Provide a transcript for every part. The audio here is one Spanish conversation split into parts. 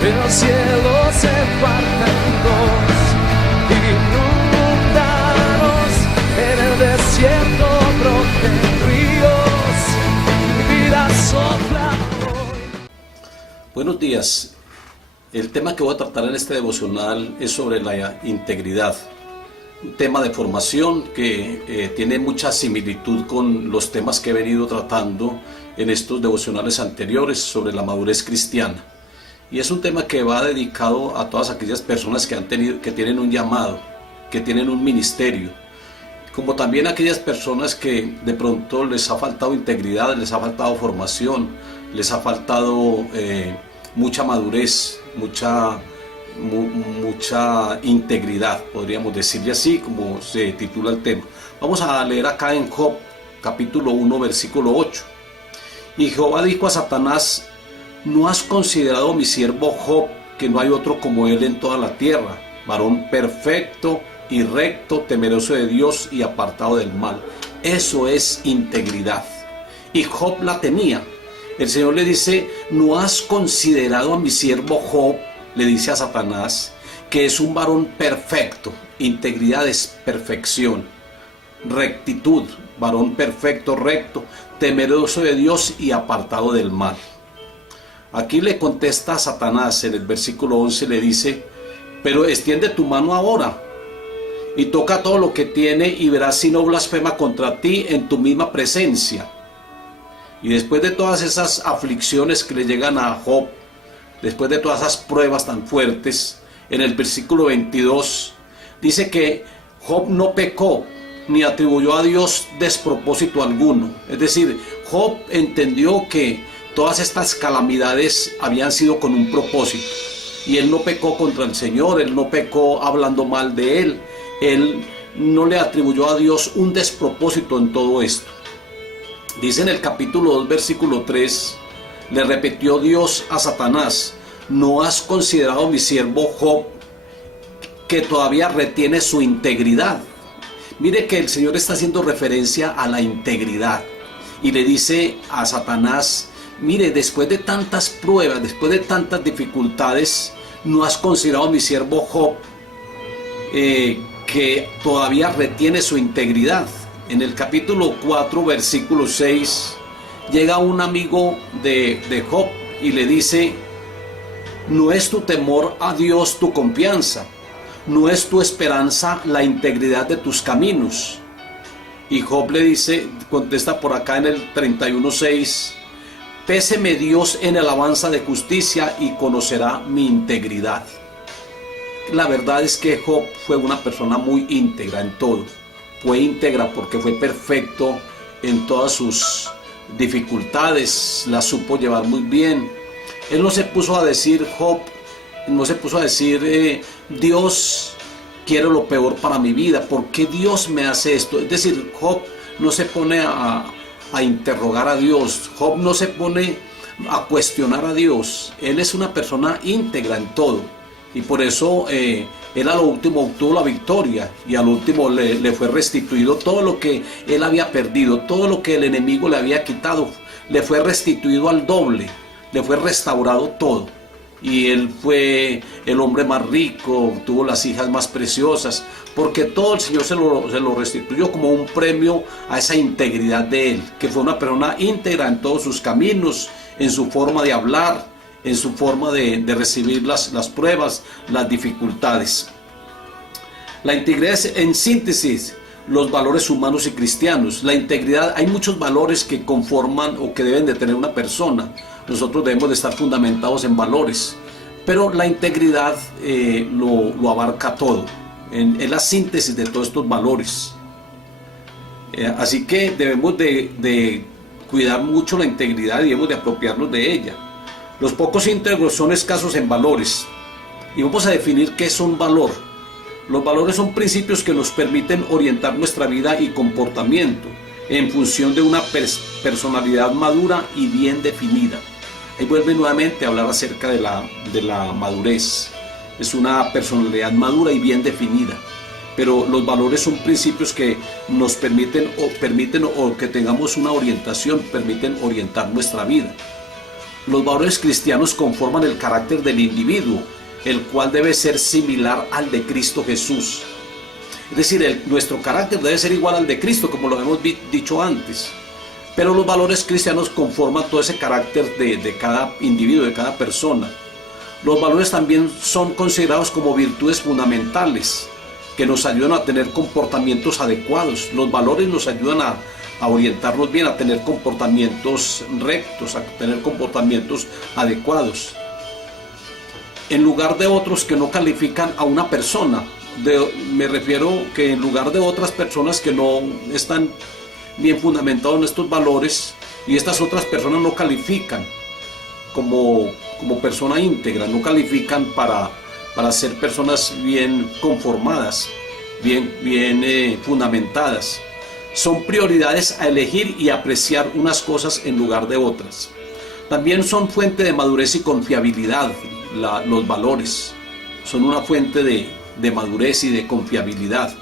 el cielo se parte en dos, inundados en el desierto broten ríos, mi vida sopla hoy. Buenos días. El tema que voy a tratar en este devocional es sobre la integridad. Un tema de formación que tiene mucha similitud con los temas que he venido tratando en estos devocionales anteriores sobre la madurez cristiana. Y es un tema que va dedicado a todas aquellas personas que tienen un llamado, que tienen un ministerio, como también a aquellas personas que de pronto les ha faltado integridad, les ha faltado formación, les ha faltado mucha madurez, mucha integridad, podríamos decirle así, como se titula el tema. Vamos a leer acá en Job, capítulo 1, versículo 8. Y Jehová dijo a Satanás: ¿no has considerado mi siervo Job, que no hay otro como él en toda la tierra, varón perfecto y recto, temeroso de Dios y apartado del mal? Eso es integridad. Y Job la tenía. El Señor le dice: ¿no has considerado a mi siervo Job? Le dice a Satanás, que es un varón perfecto. Integridad es perfección, rectitud, varón perfecto, recto, temeroso de Dios y apartado del mal. Aquí le contesta a Satanás en el versículo 11, le dice: pero extiende tu mano ahora y toca todo lo que tiene y verás si no blasfema contra ti en tu misma presencia. Y después de todas esas aflicciones que le llegan a Job, después de todas esas pruebas tan fuertes, en el versículo 22 dice que Job no pecó ni atribuyó a Dios despropósito alguno. Es decir, Job entendió que todas estas calamidades habían sido con un propósito, y él no pecó contra el Señor, él no pecó hablando mal de él no le atribuyó a Dios un despropósito en todo esto. Dice en el capítulo 2, versículo 3, le repitió Dios a Satanás: ¿no has considerado mi siervo Job, que todavía retiene su integridad? Mire que el Señor está haciendo referencia a la integridad y le dice a Satanás: mire, después de tantas pruebas, después de tantas dificultades, ¿no has considerado a mi siervo Job, que todavía retiene su integridad? En el capítulo 4, versículo 6, llega un amigo de Job y le dice: ¿no es tu temor a Dios tu confianza? ¿No es tu esperanza la integridad de tus caminos? Y Job le dice, contesta por acá en el 31:6, péseme Dios en alabanza de justicia y conocerá mi integridad. La verdad es que Job fue una persona muy íntegra en todo. Fue íntegra porque fue perfecto en todas sus dificultades, las supo llevar muy bien. Él no se puso a decir, Job, no se puso a decir, Dios quiere lo peor para mi vida, ¿por qué Dios me hace esto? Es decir, Job no se pone a interrogar a Dios, Job no se pone a cuestionar a Dios. Él es una persona íntegra en todo, y por eso él a lo último obtuvo la victoria, y al último le fue restituido todo lo que él había perdido, todo lo que el enemigo le había quitado, le fue restituido al doble, le fue restaurado todo. Y él fue el hombre más rico, tuvo las hijas más preciosas, porque todo el Señor se lo restituyó como un premio a esa integridad de él, que fue una persona íntegra en todos sus caminos, en su forma de hablar, en su forma de recibir las pruebas, las dificultades. La integridad es, en síntesis, los valores humanos y cristianos. La integridad, hay muchos valores que conforman o que deben de tener una persona. Nosotros debemos de estar fundamentados en valores, pero la integridad lo abarca todo, es la síntesis de todos estos valores. Así que debemos de cuidar mucho la integridad y debemos de apropiarnos de ella. Los pocos íntegros son escasos en valores, y vamos a definir qué es un valor. Los valores son principios que nos permiten orientar nuestra vida y comportamiento en función de una personalidad madura y bien definida. Ahí vuelve nuevamente a hablar acerca de la madurez. Es una personalidad madura y bien definida. Pero los valores son principios que nos permiten o que tengamos una orientación, permiten orientar nuestra vida. Los valores cristianos conforman el carácter del individuo, el cual debe ser similar al de Cristo Jesús. Es decir, nuestro carácter debe ser igual al de Cristo, como lo hemos dicho antes. Pero los valores cristianos conforman todo ese carácter de cada individuo, de cada persona. Los valores también son considerados como virtudes fundamentales que nos ayudan a tener comportamientos adecuados. Los valores nos ayudan a orientarnos bien, a tener comportamientos rectos, a tener comportamientos adecuados. En lugar de otros que no califican a una persona, me refiero que en lugar de otras personas que no están bien fundamentados en estos valores, y estas otras personas no califican como persona íntegra, no califican para ser personas bien conformadas, bien fundamentadas. Son prioridades a elegir y apreciar unas cosas en lugar de otras. También son fuente de madurez y confiabilidad. Los valores son una fuente de madurez y de confiabilidad.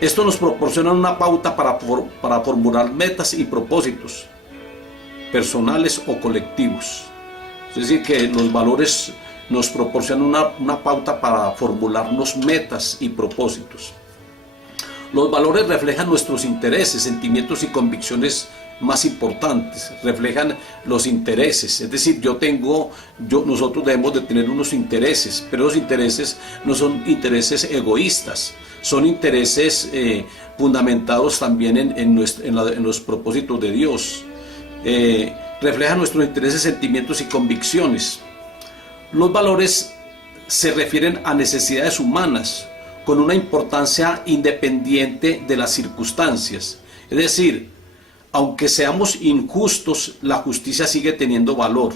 Esto nos proporciona una pauta para formular metas y propósitos personales o colectivos. Es decir, que los valores nos proporcionan una pauta para formularnos metas y propósitos. Los valores reflejan nuestros intereses, sentimientos y convicciones más importantes, reflejan los intereses. Es decir, nosotros debemos de tener unos intereses, pero los intereses no son intereses egoístas, son intereses fundamentados también en los propósitos de Dios. Reflejan nuestros intereses, sentimientos y convicciones. Los valores se refieren a necesidades humanas con una importancia independiente de las circunstancias. Es decir, aunque seamos injustos, la justicia sigue teniendo valor.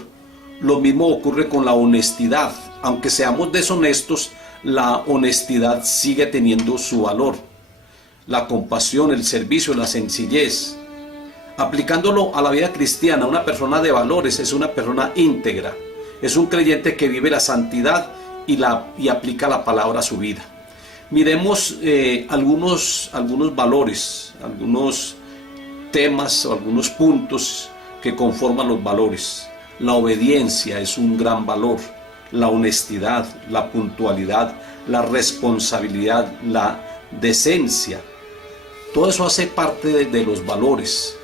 Lo mismo ocurre con la honestidad. Aunque seamos deshonestos, la honestidad sigue teniendo su valor. La compasión, el servicio, la sencillez. Aplicándolo a la vida cristiana, una persona de valores es una persona íntegra. Es un creyente que vive la santidad y aplica la palabra a su vida. Miremos algunos valores, algunos temas o algunos puntos que conforman los valores. La obediencia es un gran valor, la honestidad, la puntualidad, la responsabilidad, la decencia. Todo eso hace parte de los valores.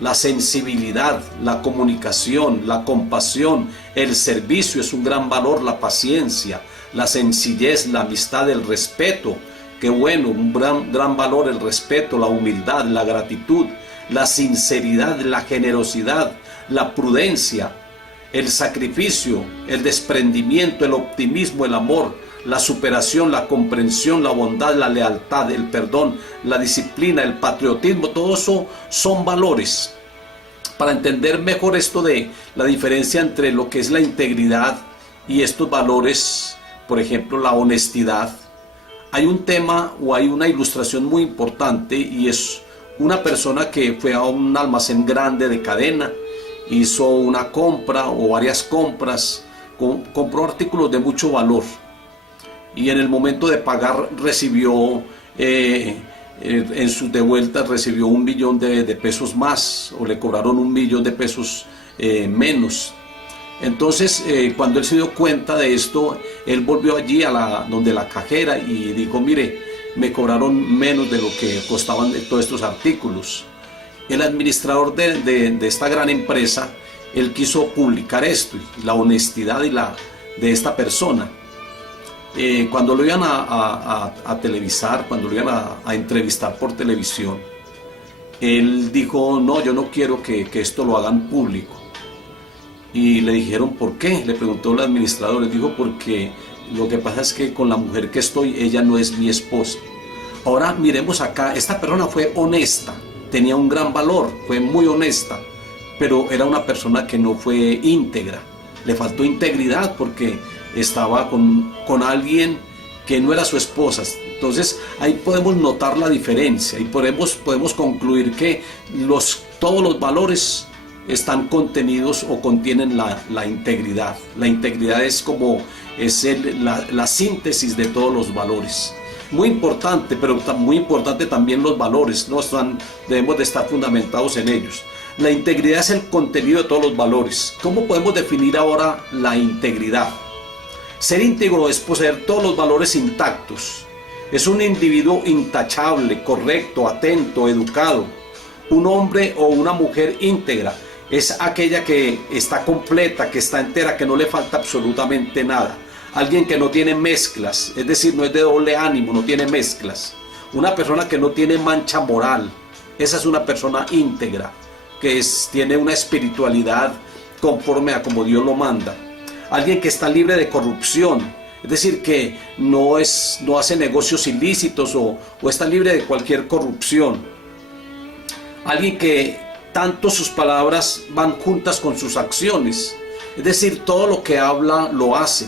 La sensibilidad, la comunicación, la compasión, el servicio es un gran valor, la paciencia, la sencillez, la amistad, el respeto. Qué bueno, un gran valor el respeto, la humildad, la gratitud, la sinceridad, la generosidad, la prudencia, el sacrificio, el desprendimiento, el optimismo, el amor, la superación, la comprensión, la bondad, la lealtad, el perdón, la disciplina, el patriotismo. Todo eso son valores. Para entender mejor esto de la diferencia entre lo que es la integridad y estos valores, por ejemplo la honestidad, hay un tema o hay una ilustración muy importante, y es una persona que fue a un almacén grande de cadena, hizo una compra o varias compras, compró artículos de mucho valor, y en el momento de pagar recibió, en sus devueltas recibió 1 millón de pesos más, o le cobraron 1 millón de pesos menos. Entonces, cuando él se dio cuenta de esto, él volvió allí donde la cajera y dijo: mire, me cobraron menos de lo que costaban todos estos artículos. El administrador de esta gran empresa, él quiso publicar esto, la honestidad de esta persona. Cuando lo iban a televisar, cuando lo iban a entrevistar por televisión, él dijo: no, yo no quiero que esto lo hagan público. Y le dijeron: ¿por qué? Le preguntó el administrador. Le dijo: porque lo que pasa es que con la mujer que estoy, ella no es mi esposa. Ahora miremos acá, esta persona fue honesta, tenía un gran valor, fue muy honesta, pero era una persona que no fue íntegra. Le faltó integridad porque estaba con alguien que no era su esposa. Entonces ahí podemos notar la diferencia y podemos concluir que todos los valores están contenidos o contienen la integridad. La integridad es la síntesis de todos los valores. Muy importante, pero muy importante también los valores, ¿no? Debemos de estar fundamentados en ellos. La integridad es el contenido de todos los valores. ¿Cómo podemos definir ahora la integridad? Ser íntegro es poseer todos los valores intactos. Es un individuo intachable, correcto, atento, educado. Un hombre o una mujer íntegra es aquella que está completa, que está entera, que no le falta absolutamente nada. Alguien que no tiene mezclas, es decir, no es de doble ánimo, no tiene mezclas. Una persona que no tiene mancha moral, esa es una persona íntegra, que tiene una espiritualidad conforme a como Dios lo manda. Alguien que está libre de corrupción, es decir, que no hace negocios ilícitos o está libre de cualquier corrupción. Alguien que tanto sus palabras van juntas con sus acciones, es decir, todo lo que habla lo hace.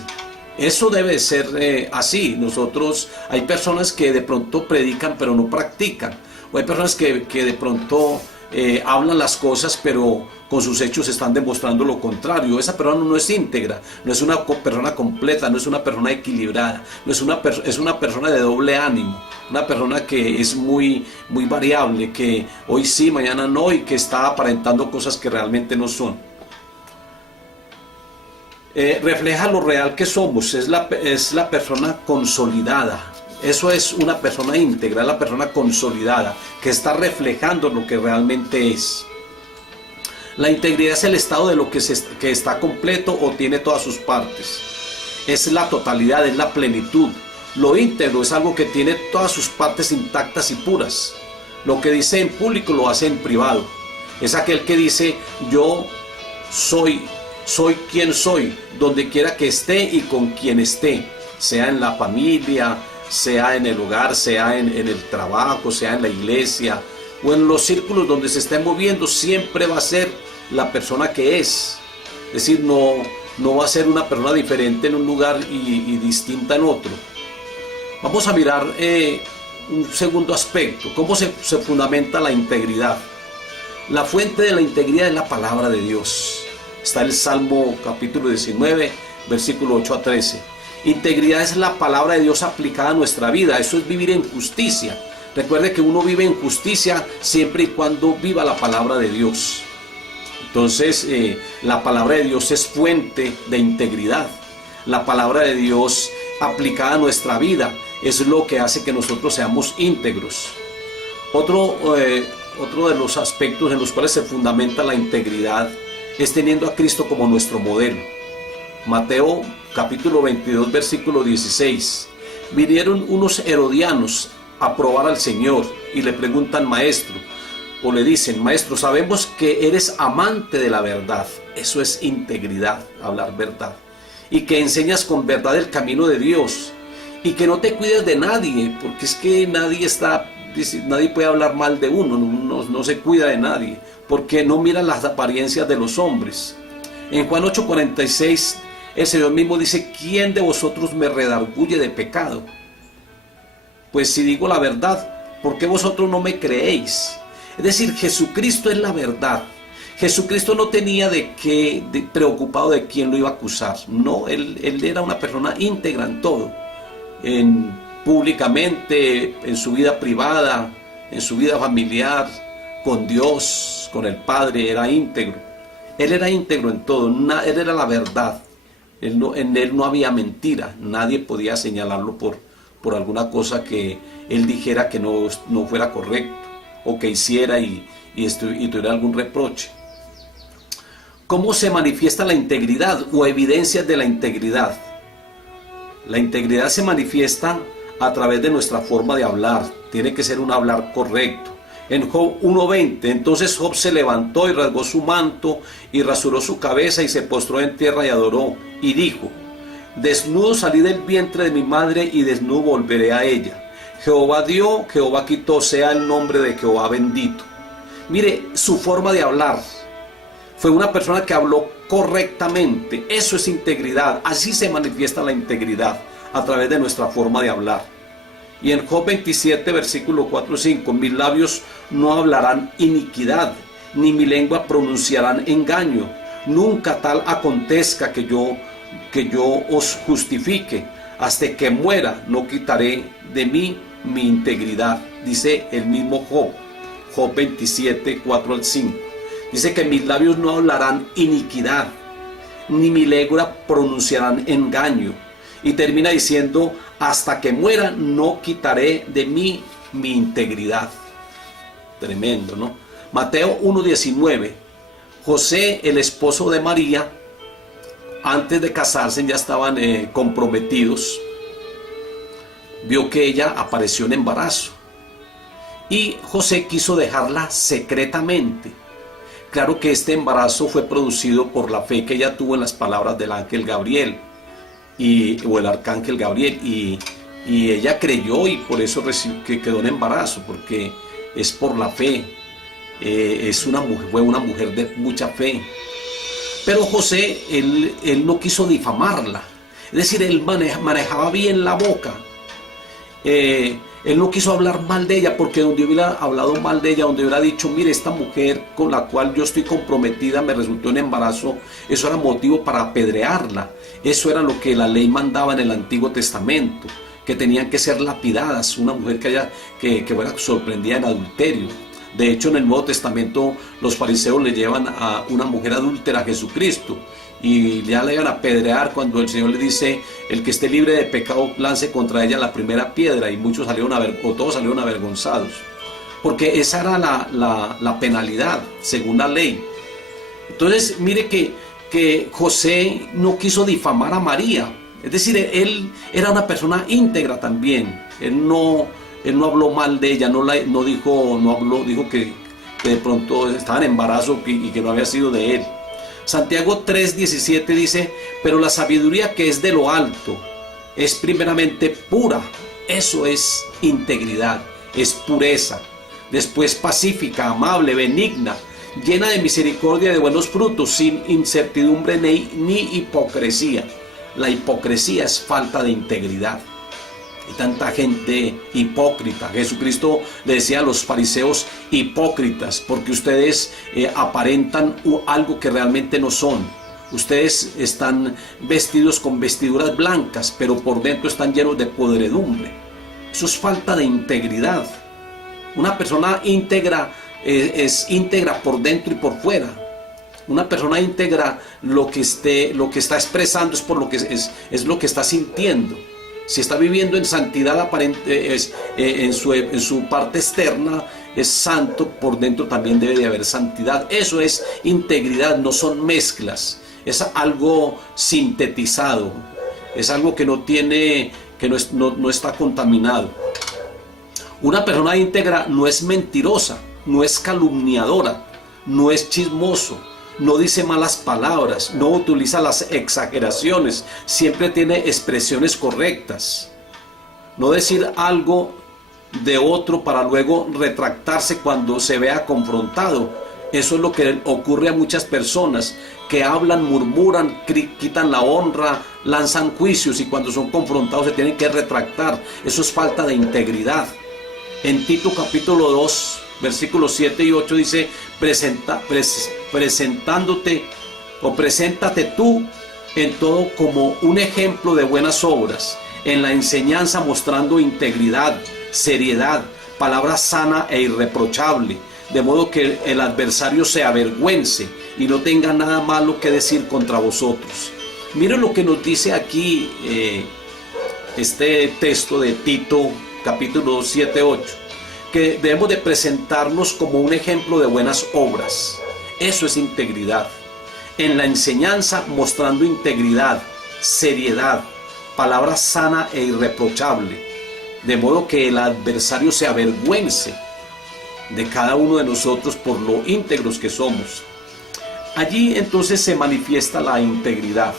Eso debe ser así. Hay personas que de pronto predican pero no practican, o hay personas que de pronto hablan las cosas pero con sus hechos están demostrando lo contrario. Esa persona no es íntegra, no es una persona completa, no es una persona equilibrada, es una persona de doble ánimo, una persona que es muy variable, que hoy sí, mañana no, y que está aparentando cosas que realmente no son. Refleja lo real que somos, es la persona consolidada. Eso es una persona íntegra, es la persona consolidada, que está reflejando lo que realmente es. La integridad es el estado de lo que está completo o tiene todas sus partes. Es la totalidad, es la plenitud. Lo íntegro es algo que tiene todas sus partes intactas y puras. Lo que dice en público lo hace en privado. Es aquel que dice: yo soy quien soy, donde quiera que esté y con quien esté, sea en la familia, sea en el hogar, sea en el trabajo, sea en la iglesia o en los círculos donde se esté moviendo. Siempre va a ser la persona que es. Es decir, no va a ser una persona diferente en un lugar y distinta en otro. Vamos a mirar un segundo aspecto: cómo se fundamenta la integridad. La fuente de la integridad es la palabra de Dios. Está el Salmo capítulo 19, versículo 8 a 13. Integridad es la palabra de Dios aplicada a nuestra vida. Eso es vivir en justicia. Recuerde que uno vive en justicia siempre y cuando viva la palabra de Dios. Entonces, la palabra de Dios es fuente de integridad. La palabra de Dios aplicada a nuestra vida es lo que hace que nosotros seamos íntegros. Otro de los aspectos en los cuales se fundamenta la integridad es teniendo a Cristo como nuestro modelo. Mateo capítulo 22, versículo 16. Vinieron unos herodianos a probar al Señor y le preguntan: maestro, o le dicen: maestro, sabemos que eres amante de la verdad. Eso es integridad, hablar verdad, y que enseñas con verdad el camino de Dios, y que no te cuides de nadie, porque es que nadie puede hablar mal de uno, no se cuida de nadie, porque no mira las apariencias de los hombres. En Juan 8:46 el Señor mismo dice: ¿quién de vosotros me redarguye de pecado? Pues si digo la verdad, ¿por qué vosotros no me creéis? Es decir, Jesucristo es la verdad. Jesucristo no tenía preocupado de quién lo iba a acusar. No, él era una persona íntegra en todo, públicamente, en su vida privada, en su vida familiar, con Dios, con el Padre. Era íntegro. Él era íntegro en todo. Él era la verdad. En él no había mentira. Nadie podía señalarlo por alguna cosa que él dijera que no fuera correcto, o que hiciera y tuviera algún reproche. ¿Cómo se manifiesta la integridad o evidencias de la integridad? La integridad se manifiesta a través de nuestra forma de hablar. Tiene que ser un hablar correcto. En Job 1:20, entonces Job se levantó y rasgó su manto y rasuró su cabeza y se postró en tierra y adoró, y dijo: desnudo salí del vientre de mi madre y desnudo volveré a ella. Jehová dio, Jehová quitó, sea el nombre de Jehová bendito. Mire, su forma de hablar. Fue una persona que habló correctamente. Eso es integridad. Así se manifiesta la integridad, a través de nuestra forma de hablar. Y en Job 27, versículo 4 y 5, mis labios no hablarán iniquidad, ni mi lengua pronunciarán engaño. Nunca tal acontezca que yo os justifique. Hasta que muera no quitaré de mí mi integridad, dice el mismo Job. Job 27, 4 al 5. Dice que mis labios no hablarán iniquidad, ni mi lengua pronunciarán engaño. Y termina diciendo, hasta que muera no quitaré de mí mi integridad. Tremendo, ¿no? Mateo 1:19. José, el esposo de María, antes de casarse ya estaban comprometidos. Vio que ella apareció en embarazo y José quiso dejarla secretamente. Claro que este embarazo fue producido por la fe que ella tuvo en las palabras del ángel Gabriel o el arcángel Gabriel, y ella creyó, y por eso que quedó en embarazo, porque es por la fe. Fue una mujer de mucha fe. Pero José, él no quiso difamarla, es decir, él manejaba bien la boca. Él no quiso hablar mal de ella, porque donde hubiera hablado mal de ella, donde hubiera dicho, mire, esta mujer con la cual yo estoy comprometida me resultó en embarazo, eso era motivo para apedrearla. Eso era lo que la ley mandaba en el Antiguo Testamento, que tenían que ser lapidadas, una mujer que fuera sorprendida en adulterio. De hecho, en el Nuevo Testamento los fariseos le llevan a una mujer adúltera a Jesucristo y ya la iban a apedrear cuando el Señor le dice, el que esté libre de pecado lance contra ella la primera piedra, y muchos todos salieron avergonzados, porque esa era la penalidad según la ley. Entonces mire que José no quiso difamar a María, es decir, él era una persona íntegra también. Él no habló mal de ella, dijo que de pronto estaba en embarazo y que no había sido de él. Santiago 3:17 dice, pero la sabiduría que es de lo alto es primeramente pura. Eso es integridad, es pureza. Después pacífica, amable, benigna, llena de misericordia y de buenos frutos, sin incertidumbre ni hipocresía. La hipocresía es falta de integridad. Hay tanta gente hipócrita. Jesucristo le decía a los fariseos, hipócritas, porque ustedes aparentan algo que realmente no son. Ustedes están vestidos con vestiduras blancas, pero por dentro están llenos de podredumbre. Eso es falta de integridad. Una persona íntegra es íntegra por dentro y por fuera. Una persona íntegra lo que está expresando es por lo que es lo que está sintiendo. Si está viviendo en santidad aparente, en su parte externa es santo, por dentro también debe de haber santidad. Eso es integridad, no son mezclas. Es algo sintetizado, es algo que no está contaminado. Una persona íntegra no es mentirosa, no es calumniadora, no es chismoso, no dice malas palabras, no utiliza las exageraciones, siempre tiene expresiones correctas. No decir algo de otro para luego retractarse cuando se vea confrontado. Eso es lo que ocurre a muchas personas que hablan, murmuran, quitan la honra, lanzan juicios, y cuando son confrontados se tienen que retractar. Eso es falta de integridad. En Tito capítulo 2, versículos 7 y 8 dice, preséntate tú en todo como un ejemplo de buenas obras, en la enseñanza mostrando integridad, seriedad, palabra sana e irreprochable, de modo que el adversario se avergüence y no tenga nada malo que decir contra vosotros. Miren lo que nos dice aquí este texto de Tito capítulo 7-8, que debemos de presentarnos como un ejemplo de buenas obras. Eso es integridad. En la enseñanza mostrando integridad, seriedad, palabra sana e irreprochable, de modo que el adversario se avergüence de cada uno de nosotros por lo íntegros que somos. Allí entonces se manifiesta la integridad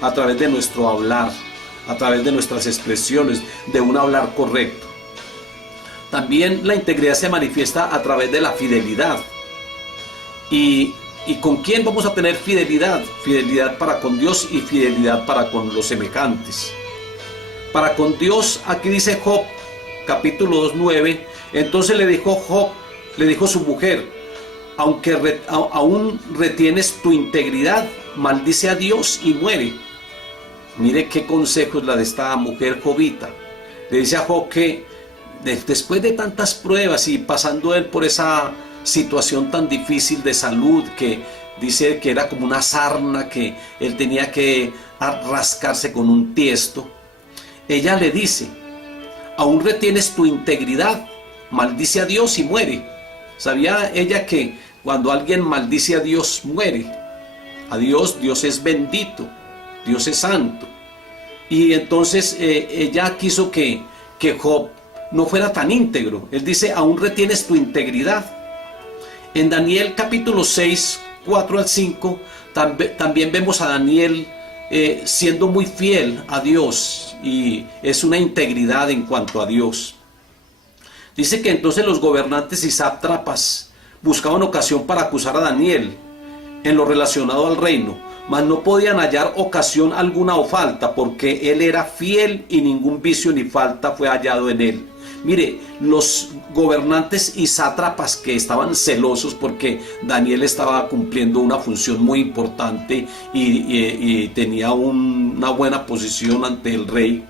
a través de nuestro hablar, a través de nuestras expresiones, de un hablar correcto. También la integridad se manifiesta a través de la fidelidad. ¿Y con quién vamos a tener fidelidad? Fidelidad para con Dios y fidelidad para con los semejantes. Para con Dios, aquí dice Job, capítulo 2:9, entonces le dijo su mujer, aunque aún retienes tu integridad, maldice a Dios y muere. Mire qué consejos la de esta mujer jovita. Le dice a Job que después de tantas pruebas y pasando él por esa situación tan difícil de salud, que dice que era como una sarna, que él tenía que rascarse con un tiesto, ella le dice: aún retienes tu integridad, maldice a Dios y muere. Sabía ella que cuando alguien maldice a Dios, muere. A Dios, Dios es bendito, Dios es santo. Y entonces ella quiso que Job no fuera tan íntegro. Él dice: aún retienes tu integridad. En Daniel capítulo 6, 4 al 5, también vemos a Daniel siendo muy fiel a Dios, y es una integridad en cuanto a Dios. Dice que entonces los gobernantes y sátrapas buscaban ocasión para acusar a Daniel en lo relacionado al reino, mas no podían hallar ocasión alguna o falta, porque él era fiel y ningún vicio ni falta fue hallado en él. Mire, los gobernantes y sátrapas que estaban celosos porque Daniel estaba cumpliendo una función muy importante y tenía una buena posición ante el rey,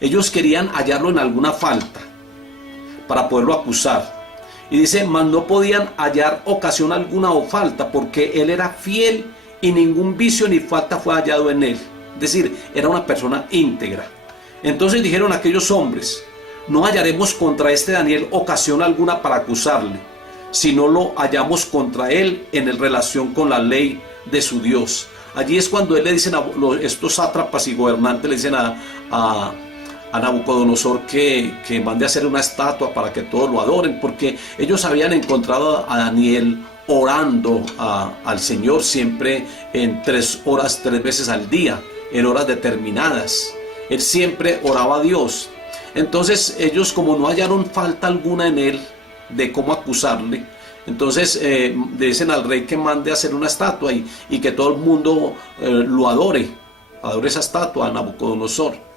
ellos querían hallarlo en alguna falta para poderlo acusar. Y dice: mas no podían hallar ocasión alguna o falta, porque él era fiel y ningún vicio ni falta fue hallado en él. Es decir, era una persona íntegra. Entonces dijeron aquellos hombres: no hallaremos contra este Daniel ocasión alguna para acusarle, si no lo hallamos contra él en relación con la ley de su Dios. Allí es cuando él le dicen a estos sátrapas y gobernantes, le dicen a Nabucodonosor que mande a hacer una estatua para que todos lo adoren, porque ellos habían encontrado a Daniel orando al Señor siempre en 3 horas, 3 veces al día, en horas determinadas. Él siempre oraba a Dios. Entonces ellos, como no hallaron falta alguna en él de cómo acusarle, entonces dicen al rey que mande a hacer una estatua y que todo el mundo lo adore esa estatua a Nabucodonosor.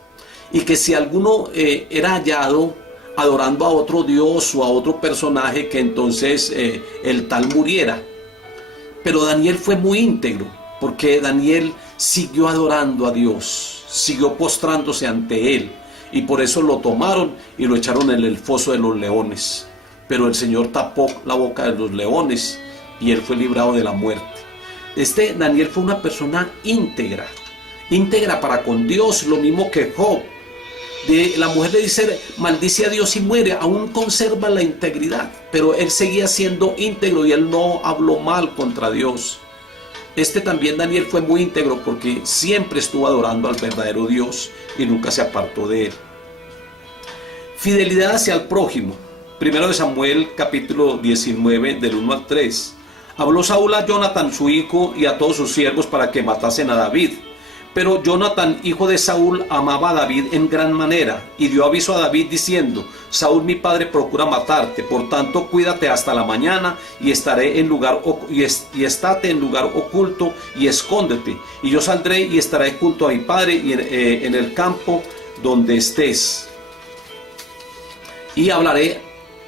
Y que si alguno era hallado adorando a otro dios o a otro personaje, que entonces el tal muriera. Pero Daniel fue muy íntegro, porque Daniel siguió adorando a Dios, siguió postrándose ante él, y por eso lo tomaron y lo echaron en el foso de los leones. Pero el Señor tapó la boca de los leones y él fue librado de la muerte. Daniel fue una persona íntegra para con Dios, lo mismo que Job. La mujer le dice: maldice a Dios y muere. Aún conserva la integridad, pero él seguía siendo íntegro y él no habló mal contra Dios. También Daniel fue muy íntegro, porque siempre estuvo adorando al verdadero Dios y nunca se apartó de él. Fidelidad hacia el prójimo. 1 Samuel capítulo 19 del 1 al 3. Habló Saúl a Jonatán su hijo y a todos sus siervos para que matasen a David. Pero Jonatán, hijo de Saúl, amaba a David en gran manera, y dio aviso a David diciendo: Saúl mi padre procura matarte, por tanto cuídate hasta la mañana, y estate en lugar oculto, y escóndete, y yo saldré y estaré junto a mi padre y en el campo donde estés, y hablaré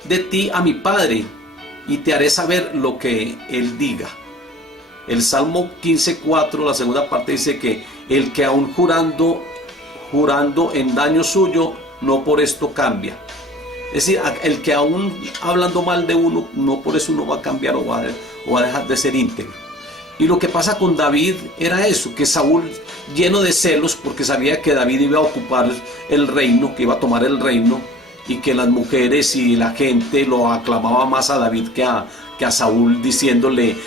de ti a mi padre, y te haré saber lo que él diga. El Salmo 15:4, la segunda parte, dice que el que aún jurando en daño suyo, no por esto cambia. Es decir, el que aún hablando mal de uno, no por eso uno va a cambiar o va a dejar de ser íntegro. Y lo que pasa con David era eso, que Saúl, lleno de celos, porque sabía que David iba a ocupar el reino, que iba a tomar el reino, y que las mujeres y la gente lo aclamaba más a David que a Saúl, diciéndole: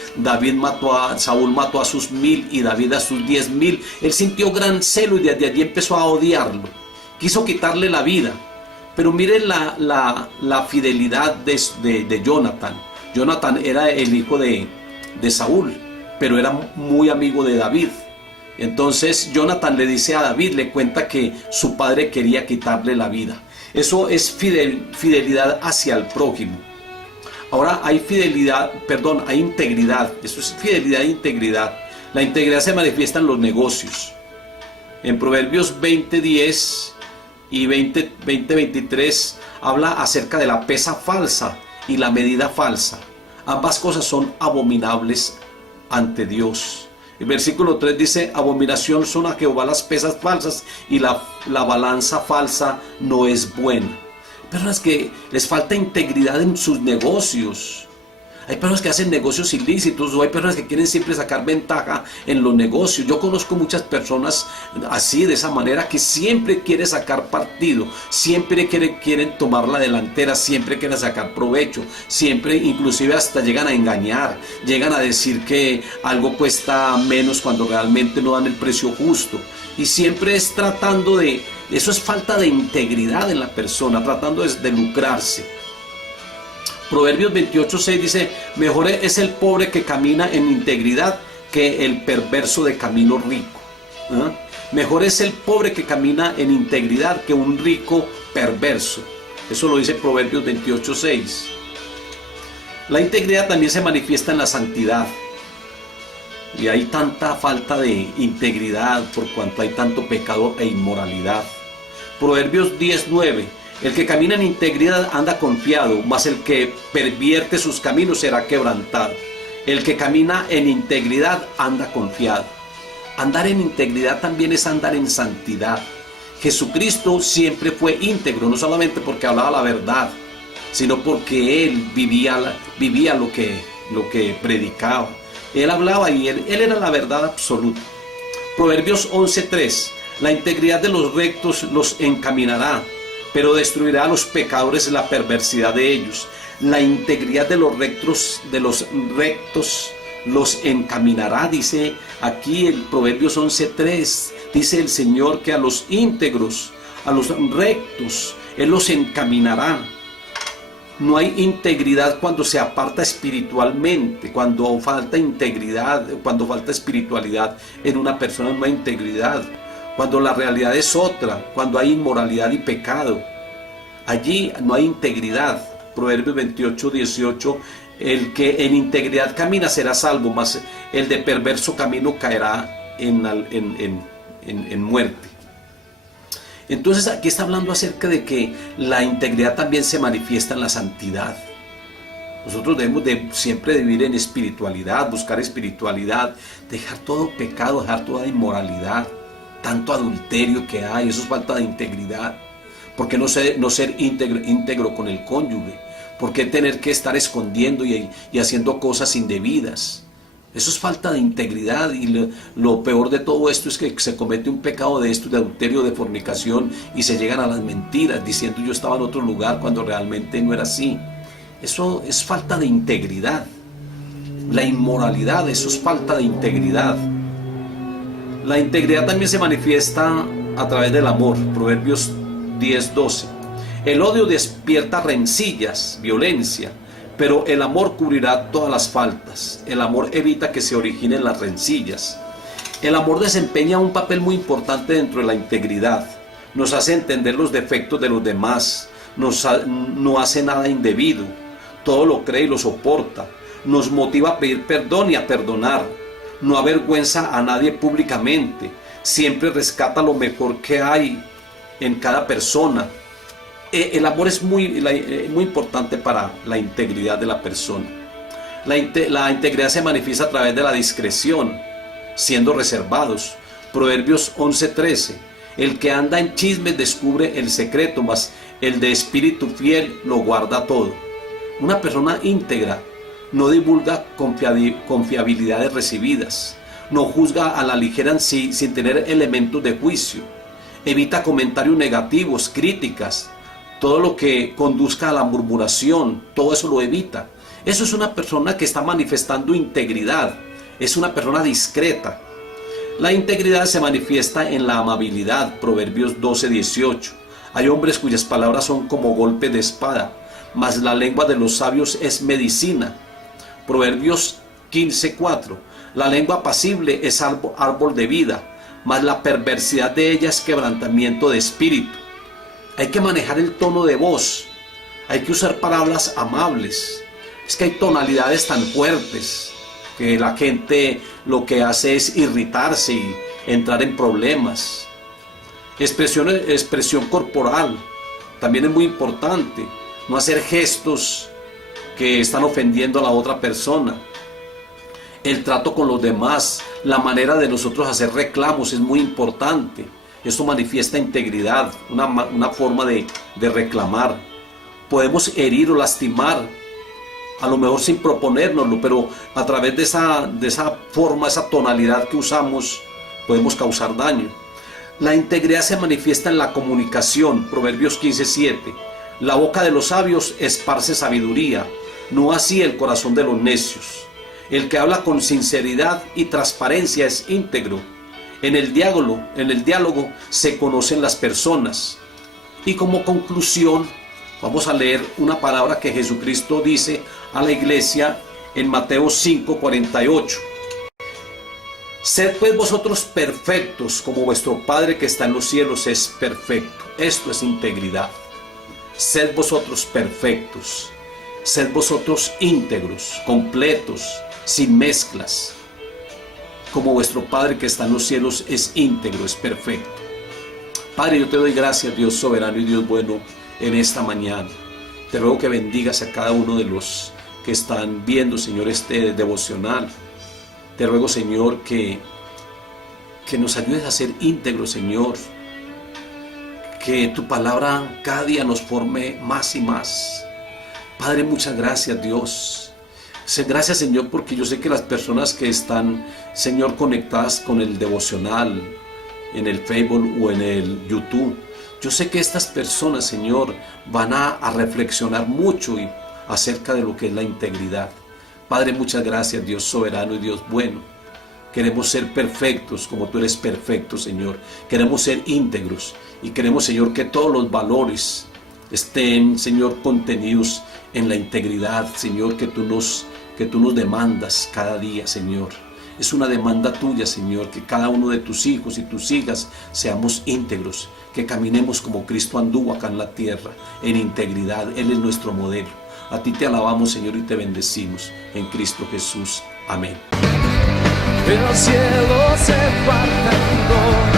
Saúl mató a sus 1000 y David a sus 10,000. Él sintió gran celo y desde allí empezó a odiarlo. Quiso quitarle la vida. Pero miren la fidelidad de Jonatán. Jonatán era el hijo de Saúl, pero era muy amigo de David. Entonces Jonatán le dice a David, le cuenta que su padre quería quitarle la vida. Eso es fidelidad hacia el prójimo. Ahora hay hay integridad. Eso es fidelidad e integridad. La integridad se manifiesta en los negocios. En Proverbios 20:10 y 20:23 habla acerca de la pesa falsa y la medida falsa. Ambas cosas son abominables ante Dios. El versículo 3 dice: abominación son a Jehová las pesas falsas, y la balanza falsa no es buena. Personas que les falta integridad en sus negocios. Hay personas que hacen negocios ilícitos, o hay personas que quieren siempre sacar ventaja en los negocios. Yo conozco muchas personas así, de esa manera, que siempre quieren sacar partido, siempre quieren tomar la delantera, siempre quieren sacar provecho, siempre, inclusive hasta llegan a engañar, llegan a decir que algo cuesta menos cuando realmente no dan el precio justo. Y siempre es tratando de, eso es falta de integridad en la persona, tratando de lucrarse. Proverbios 28:6 dice: mejor es el pobre que camina en integridad que el perverso de camino rico. Mejor es el pobre que camina en integridad que un rico perverso. Eso lo dice Proverbios 28:6. La integridad también se manifiesta en la santidad. Y hay tanta falta de integridad por cuanto hay tanto pecado e inmoralidad. Proverbios 10:9: el que camina en integridad anda confiado, mas el que pervierte sus caminos será quebrantado. El que camina en integridad anda confiado. Andar en integridad también es andar en santidad. Jesucristo siempre fue íntegro, no solamente porque hablaba la verdad, sino porque Él vivía lo que predicaba. Él hablaba y él era la verdad absoluta. Proverbios 11:3: la integridad de los rectos los encaminará, pero destruirá a los pecadores la perversidad de ellos. La integridad de los rectos los encaminará, dice aquí el Proverbios 11:3. Dice el Señor que a los íntegros, a los rectos, Él los encaminará. No hay integridad cuando se aparta espiritualmente, cuando falta integridad, cuando falta espiritualidad en una persona, no hay integridad. Cuando la realidad es otra, cuando hay inmoralidad y pecado, allí no hay integridad. Proverbios 28:18: el que en integridad camina será salvo, mas el de perverso camino caerá en muerte. Entonces aquí está hablando acerca de que la integridad también se manifiesta en la santidad. Nosotros debemos de siempre vivir en espiritualidad, buscar espiritualidad, dejar todo pecado, dejar toda inmoralidad, tanto adulterio que hay, eso es falta de integridad. ¿Por qué no ser íntegro con el cónyuge? ¿Por qué tener que estar escondiendo y haciendo cosas indebidas? Eso es falta de integridad, y lo peor de todo esto es que se comete un pecado de esto, de adulterio, de fornicación, y se llegan a las mentiras diciendo yo estaba en otro lugar cuando realmente no era así. Eso es falta de integridad. La inmoralidad, eso es falta de integridad. La integridad también se manifiesta a través del amor. Proverbios 10:12: el odio despierta rencillas, violencia, pero el amor cubrirá todas las faltas. El amor evita que se originen las rencillas. El amor desempeña un papel muy importante dentro de la integridad. Nos hace entender los defectos de los demás, no hace nada indebido, todo lo cree y lo soporta, nos motiva a pedir perdón y a perdonar, no avergüenza a nadie públicamente, siempre rescata lo mejor que hay en cada persona. El amor es muy importante para la integridad de la persona. La integridad se manifiesta a través de la discreción, siendo reservados. Proverbios 11:13: el que anda en chismes descubre el secreto, mas el de espíritu fiel lo guarda todo. Una persona íntegra no divulga confiabilidades recibidas, no juzga a la ligera sin tener elementos de juicio, evita comentarios negativos, críticas, todo lo que conduzca a la murmuración, todo eso lo evita. Eso es una persona que está manifestando integridad, es una persona discreta. La integridad se manifiesta en la amabilidad. Proverbios 12:18: hay hombres cuyas palabras son como golpes de espada, mas la lengua de los sabios es medicina. Proverbios 15:4: la lengua apacible es árbol de vida, mas la perversidad de ella es quebrantamiento de espíritu. Hay que manejar el tono de voz, hay que usar palabras amables. Es que hay tonalidades tan fuertes que la gente lo que hace es irritarse y entrar en problemas. Expresión corporal también es muy importante, no hacer gestos que están ofendiendo a la otra persona. El trato con los demás, la manera de nosotros hacer reclamos es muy importante. Esto manifiesta integridad, una forma de reclamar. Podemos herir o lastimar a lo mejor sin proponérnoslo, pero a través de esa forma, esa tonalidad que usamos, podemos causar daño. La integridad se manifiesta en la comunicación, Proverbios 15:7. La boca de los sabios esparce sabiduría, no así el corazón de los necios. El que habla con sinceridad y transparencia es íntegro. En el diálogo se conocen las personas. Y como conclusión, vamos a leer una palabra que Jesucristo dice a la iglesia en Mateo 5:48. Sed pues vosotros perfectos, como vuestro Padre que está en los cielos es perfecto. Esto es integridad. Sed vosotros perfectos. Sed vosotros íntegros, completos, sin mezclas. Como vuestro Padre que está en los cielos es íntegro, es perfecto. Padre, yo te doy gracias, Dios soberano y Dios bueno, en esta mañana. Te ruego que bendigas a cada uno de los que están viendo, Señor, este devocional. Te ruego, Señor, que nos ayudes a ser íntegros, Señor. Que tu palabra cada día nos forme más y más. Padre, muchas gracias, Dios. Gracias, Señor, porque yo sé que las personas que están, Señor, conectadas con el devocional, en el Facebook o en el YouTube, yo sé que estas personas, Señor, van a reflexionar mucho acerca de lo que es la integridad. Padre, muchas gracias, Dios soberano y Dios bueno. Queremos ser perfectos como tú eres perfecto, Señor. Queremos ser íntegros y queremos, Señor, que todos los valores estén, Señor, contenidos en la integridad, Señor, que tú nos demandas cada día, Señor. Es una demanda tuya, Señor, que cada uno de tus hijos y tus hijas seamos íntegros, que caminemos como Cristo anduvo acá en la tierra, en integridad. Él es nuestro modelo. A ti te alabamos, Señor, y te bendecimos en Cristo Jesús. Amén. El cielo se parte en dos.